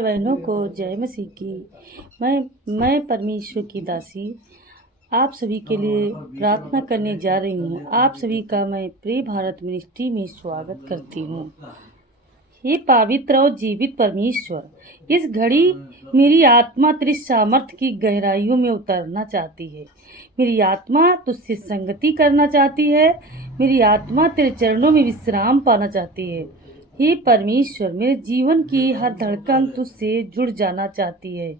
बहनों को जय मसीह की। मैं परमेश्वर की दासी आप सभी के लिए प्रार्थना करने जा रही हूँ। आप सभी का मैं प्रिय भारत मिनिस्ट्री में स्वागत करती हूँ। हे पवित्र और जीवित परमेश्वर, इस घड़ी मेरी आत्मा तेरी सामर्थ्य की गहराइयों में उतरना चाहती है। मेरी आत्मा तुझसे संगति करना चाहती है। मेरी आत्मा तेरे चरणों में विश्राम पाना चाहती है। हे परमेश्वर, मेरे जीवन की हर धड़कन तुझसे जुड़ जाना चाहती है।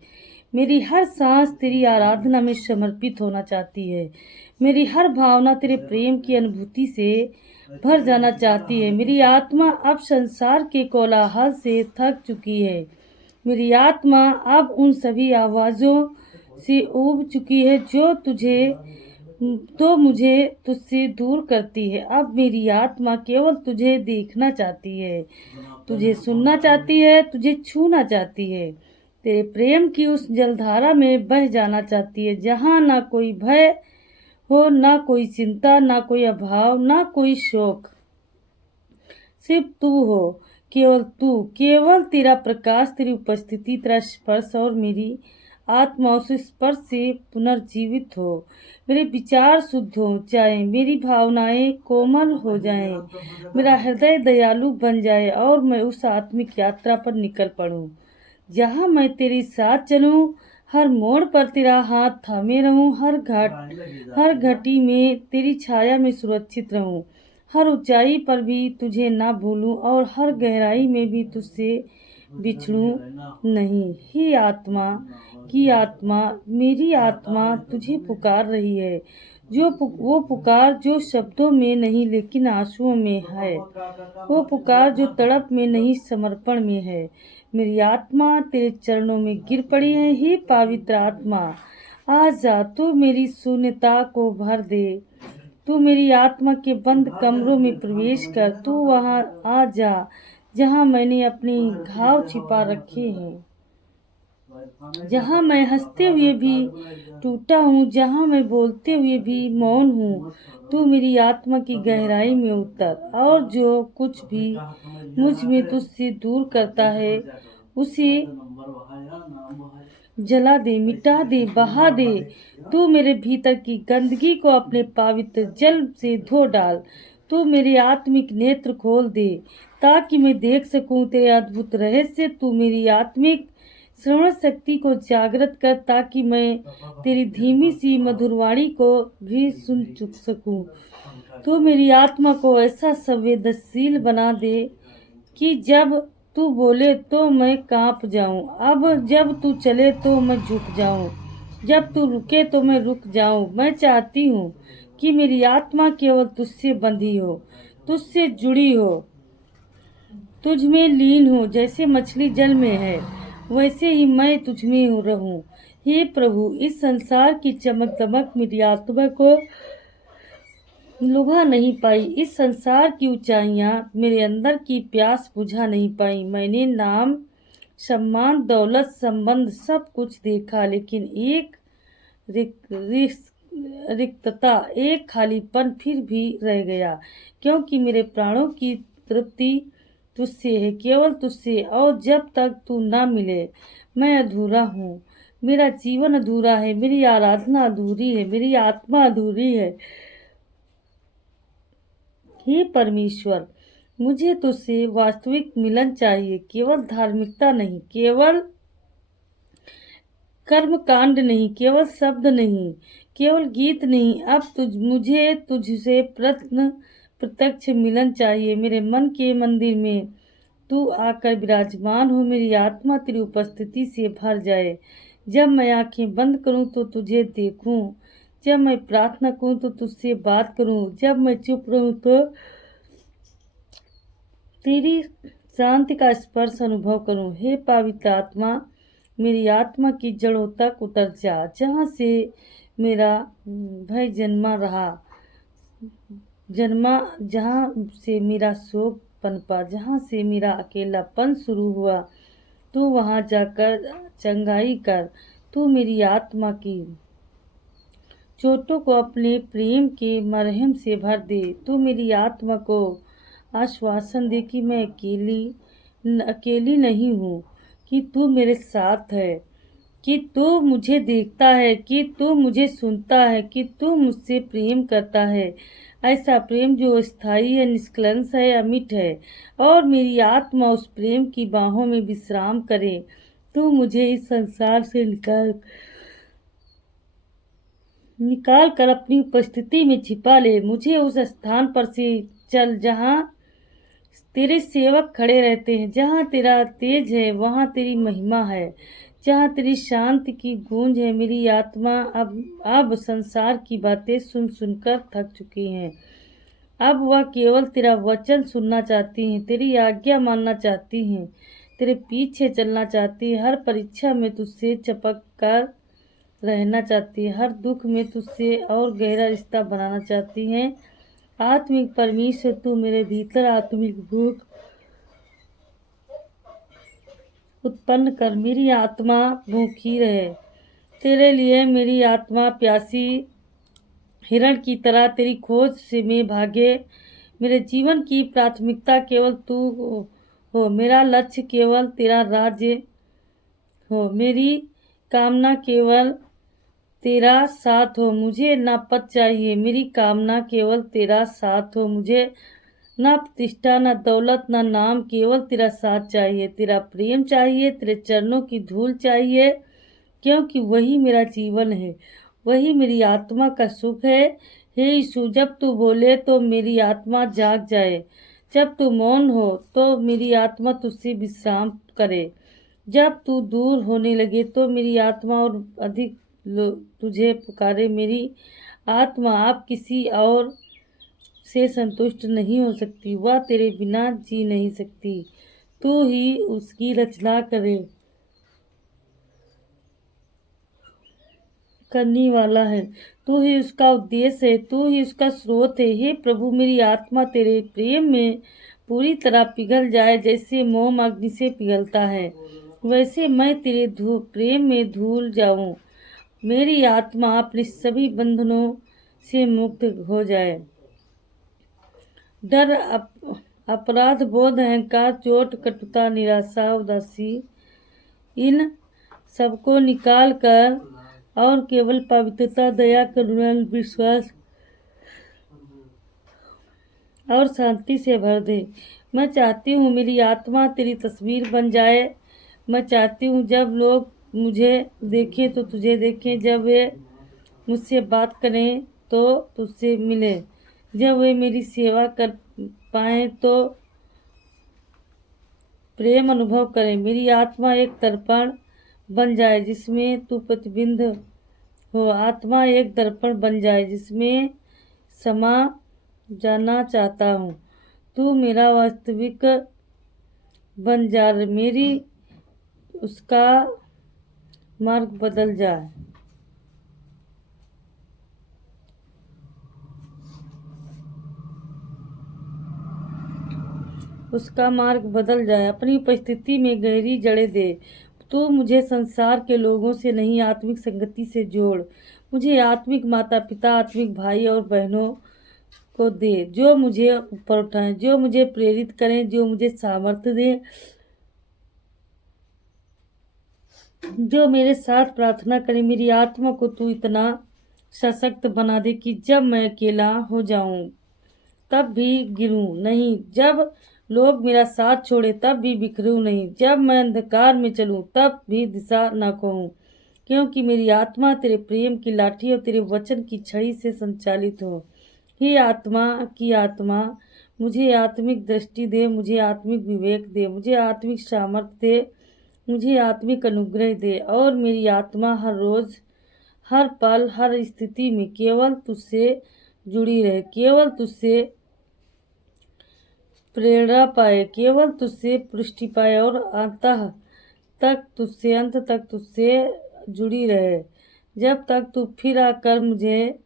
मेरी हर सांस तेरी आराधना में समर्पित होना चाहती है। मेरी हर भावना तेरे प्रेम की अनुभूति से भर जाना चाहती है। मेरी आत्मा अब संसार के कोलाहल से थक चुकी है। मेरी आत्मा अब उन सभी आवाज़ों से ऊब चुकी है जो मुझे तुझसे दूर करती है। अब मेरी आत्मा केवल तुझे देखना चाहती है, तुझे सुनना चाहती है, तुझे छूना चाहती है। तेरे प्रेम की उस जलधारा में बह जाना चाहती है जहाँ ना कोई भय हो, ना कोई चिंता, ना कोई अभाव, ना कोई शोक। सिर्फ तू हो, केवल तू, केवल तेरा प्रकाश, तेरी उपस्थिति, तेरा स्पर्श और मेरी आत्मा उस स्पर्श से पुनर्जीवित हो। मेरे विचार शुद्ध हो जाएं, मेरी भावनाएं कोमल हो जाएं, मेरा हृदय दयालु बन जाए और मैं उस आत्मिक यात्रा पर निकल पड़ूं जहाँ मैं तेरे साथ चलूं। हर मोड़ पर तेरा हाथ थामे रहूं, हर घटी में तेरी छाया में सुरक्षित रहूं, हर ऊंचाई पर भी तुझे ना भूलूं और हर गहराई में भी तुझसे बिछड़ूं नहीं। हे आत्मा की आत्मा, मेरी आत्मा तुझे पुकार रही है। वो पुकार जो शब्दों में नहीं लेकिन आंसुओं में है। वो पुकार जो तड़प में नहीं समर्पण में है। मेरी आत्मा तेरे चरणों में गिर पड़ी है। हे पवित्र आत्मा, आ जा, तू मेरी शून्यता को भर दे। तू मेरी आत्मा के बंद कमरों में प्रवेश कर। तू वहां आ जा जहां मैंने अपने घाव छिपा रखे हैं, जहाँ मैं हंसते हुए भी टूटा हूँ, जहाँ मैं बोलते हुए भी मौन हूँ। तू मेरी आत्मा की गहराई में उतर और जो कुछ भी मुझ में तुझसे दूर करता है उसे जला दे, मिटा दे, बहा दे। तू मेरे भीतर की गंदगी को अपने पवित्र जल से धो डाल। तू मेरे आत्मिक नेत्र खोल दे ताकि मैं देख सकूं तेरे अद्भुत रहस्य। तू मेरी आत्मिक श्रवण शक्ति को जागृत कर ताकि मैं तेरी धीमी सी मधुरवाणी को भी सुन चुक सकूं। तू मेरी आत्मा को ऐसा संवेदनशील बना दे कि जब तू बोले तो मैं कांप जाऊं, अब जब तू चले तो मैं झुक जाऊं, जब तू रुके तो मैं रुक जाऊं। मैं चाहती हूँ कि मेरी आत्मा केवल तुझसे बंधी हो, तुझसे जुड़ी हो, तुझ में लीन हो। जैसे मछली जल में है वैसे ही मैं तुझ में रहूं। हे प्रभु, इस संसार की चमक दमक मेरी आत्मा को लुभा नहीं पाई। इस संसार की ऊंचाइयां मेरे अंदर की प्यास बुझा नहीं पाई। मैंने नाम, सम्मान, दौलत, संबंध सब कुछ देखा, लेकिन एक रिक्तता, एक खालीपन फिर भी रह गया, क्योंकि मेरे प्राणों की तृप्ति तुझसे है, केवल तुझसे। और जब तक तू ना मिले मैं अधूरा हूँ। मेरा जीवन अधूरा है, मेरी आराधना अधूरी है, मेरी आत्मा अधूरी है। हे परमेश्वर, मुझे तुझसे वास्तविक मिलन चाहिए, केवल धार्मिकता नहीं, केवल कर्म कांड नहीं, केवल शब्द नहीं, केवल गीत नहीं। अब मुझे तुझसे प्रत्यक्ष मिलन चाहिए। मेरे मन के मंदिर में तू आकर विराजमान हो, मेरी आत्मा तेरी उपस्थिति से भर जाए। जब मैं आंखें बंद करूं तो तुझे देखूं, जब मैं प्रार्थना करूं तो तुझसे बात करूं, जब मैं चुप रहूं तो तेरी शांति का स्पर्श अनुभव करूं। हे पवित्र आत्मा, मेरी आत्मा की जड़ों तक उतर जा, जहाँ से मेरा भय जहाँ से मेरा शोक पनपा, जहाँ से मेरा अकेलापन शुरू हुआ। तू वहाँ जाकर चंगाई कर। तू मेरी आत्मा की चोटों को अपने प्रेम के मरहम से भर दे। तू मेरी आत्मा को आश्वासन दे कि मैं अकेली नहीं हूँ, कि तू मेरे साथ है, कि तू मुझे देखता है, कि तू मुझे सुनता है, कि तू मुझसे प्रेम करता है। ऐसा प्रेम जो स्थायी है, निष्कलंक है, अमिट है, और मेरी आत्मा उस प्रेम की बाहों में विश्राम करे। तू मुझे इस संसार से निकाल कर अपनी उपस्थिति में छिपा ले। मुझे उस स्थान पर से चल जहाँ तेरे सेवक खड़े रहते हैं। जहाँ तेरा तेज है वहाँ तेरी महिमा है। जहाँ तेरी शांति की गूंज है। मेरी आत्मा अब संसार की बातें सुन सुनकर थक चुकी है। अब वह केवल तेरा वचन सुनना चाहती हैं, तेरी आज्ञा मानना चाहती हैं, तेरे पीछे चलना चाहती है। हर परीक्षा में तुझसे चपक कर रहना चाहती है। हर दुख में तुझसे और गहरा रिश्ता बनाना चाहती हैं। आत्मिक परमेश्वर, तू मेरे भीतर आत्मिक भूख उत्पन्न कर। मेरी आत्मा भूखी रहे तेरे लिए। मेरी आत्मा प्यासी हिरण की तरह तेरी खोज से में भागे। मेरे जीवन की प्राथमिकता केवल तू हो। मेरा लक्ष्य केवल तेरा राज्य हो। मेरी कामना केवल तेरा साथ हो। मुझे ना पद चाहिए, मेरी कामना केवल तेरा साथ हो। मुझे ना प्रतिष्ठा, ना दौलत, ना नाम, केवल तेरा साथ चाहिए, तेरा प्रेम चाहिए, तेरे चरणों की धूल चाहिए, क्योंकि वही मेरा जीवन है, वही मेरी आत्मा का सुख है। हे यीशु, जब तू बोले तो मेरी आत्मा जाग जाए। जब तू मौन हो तो मेरी आत्मा तुझसे विश्राम करे। जब तू दूर होने लगे तो मेरी आत्मा और अधिक तुझे पुकारे। मेरी आत्मा आप किसी और से संतुष्ट नहीं हो सकती। वह तेरे बिना जी नहीं सकती। तू ही उसकी रचना करने वाला है। तू ही उसका उद्देश्य है, तू ही उसका स्रोत है। हे प्रभु, मेरी आत्मा तेरे प्रेम में पूरी तरह पिघल जाए। जैसे मोम अग्नि से पिघलता है, वैसे मैं तेरे प्रेम में धुल जाऊं। मेरी आत्मा अपने सभी बंधनों से मुक्त हो जाए। डर, अपराध बोध, अहंकार, चोट, कटुता, निराशा, उदासी, इन सबको निकाल कर और केवल पवित्रता, दया, करुणा, विश्वास और शांति से भर दे। मैं चाहती हूँ मेरी आत्मा तेरी तस्वीर बन जाए। मैं चाहती हूँ जब लोग मुझे देखें तो तुझे देखें, जब वे मुझसे बात करें तो तुझसे मिले, जब वे मेरी सेवा कर पाएं तो प्रेम अनुभव करें। मेरी आत्मा एक दर्पण बन जाए जिसमें तू प्रतिबिंब हो। आत्मा एक दर्पण बन जाए जिसमें समा जाना चाहता हूँ। तू मेरा वास्तविक बन जा। मेरी उसका मार्ग बदल जाए। उसका मार्ग बदल जाए। अपनी उपस्थिति में गहरी जड़ें दे। तू मुझे संसार के लोगों से नहीं, आत्मिक संगति से जोड़। मुझे आत्मिक माता पिता, आत्मिक भाई और बहनों को दे जो मुझे ऊपर उठाएं, जो मुझे प्रेरित करें, जो मुझे सामर्थ्य दें, जो मेरे साथ प्रार्थना करें। मेरी आत्मा को तू इतना सशक्त बना दे कि जब मैं अकेला हो जाऊं तब भी गिरूं नहीं, जब लोग मेरा साथ छोड़े तब भी बिखरूं नहीं, जब मैं अंधकार में चलूं तब भी दिशा न खोऊं, क्योंकि मेरी आत्मा तेरे प्रेम की लाठी और तेरे वचन की छड़ी से संचालित हो। हे आत्मा की आत्मा, मुझे आत्मिक दृष्टि दे, मुझे आत्मिक विवेक दे, मुझे आत्मिक सामर्थ्य दे, मुझे आत्मिक अनुग्रह दे, और मेरी आत्मा हर रोज, हर पल, हर स्थिति में केवल तुझसे जुड़ी रहे, केवल तुझसे प्रेरणा पाए, केवल तुझसे पुष्टि पाए, और अंत तक तुझसे जुड़ी रहे, जब तक तू फिर आकर मुझे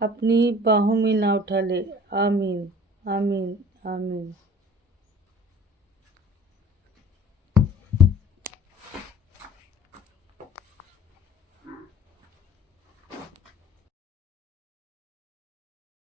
अपनी बाहों में ना उठा ले। आमीन, आमीन, आमीन।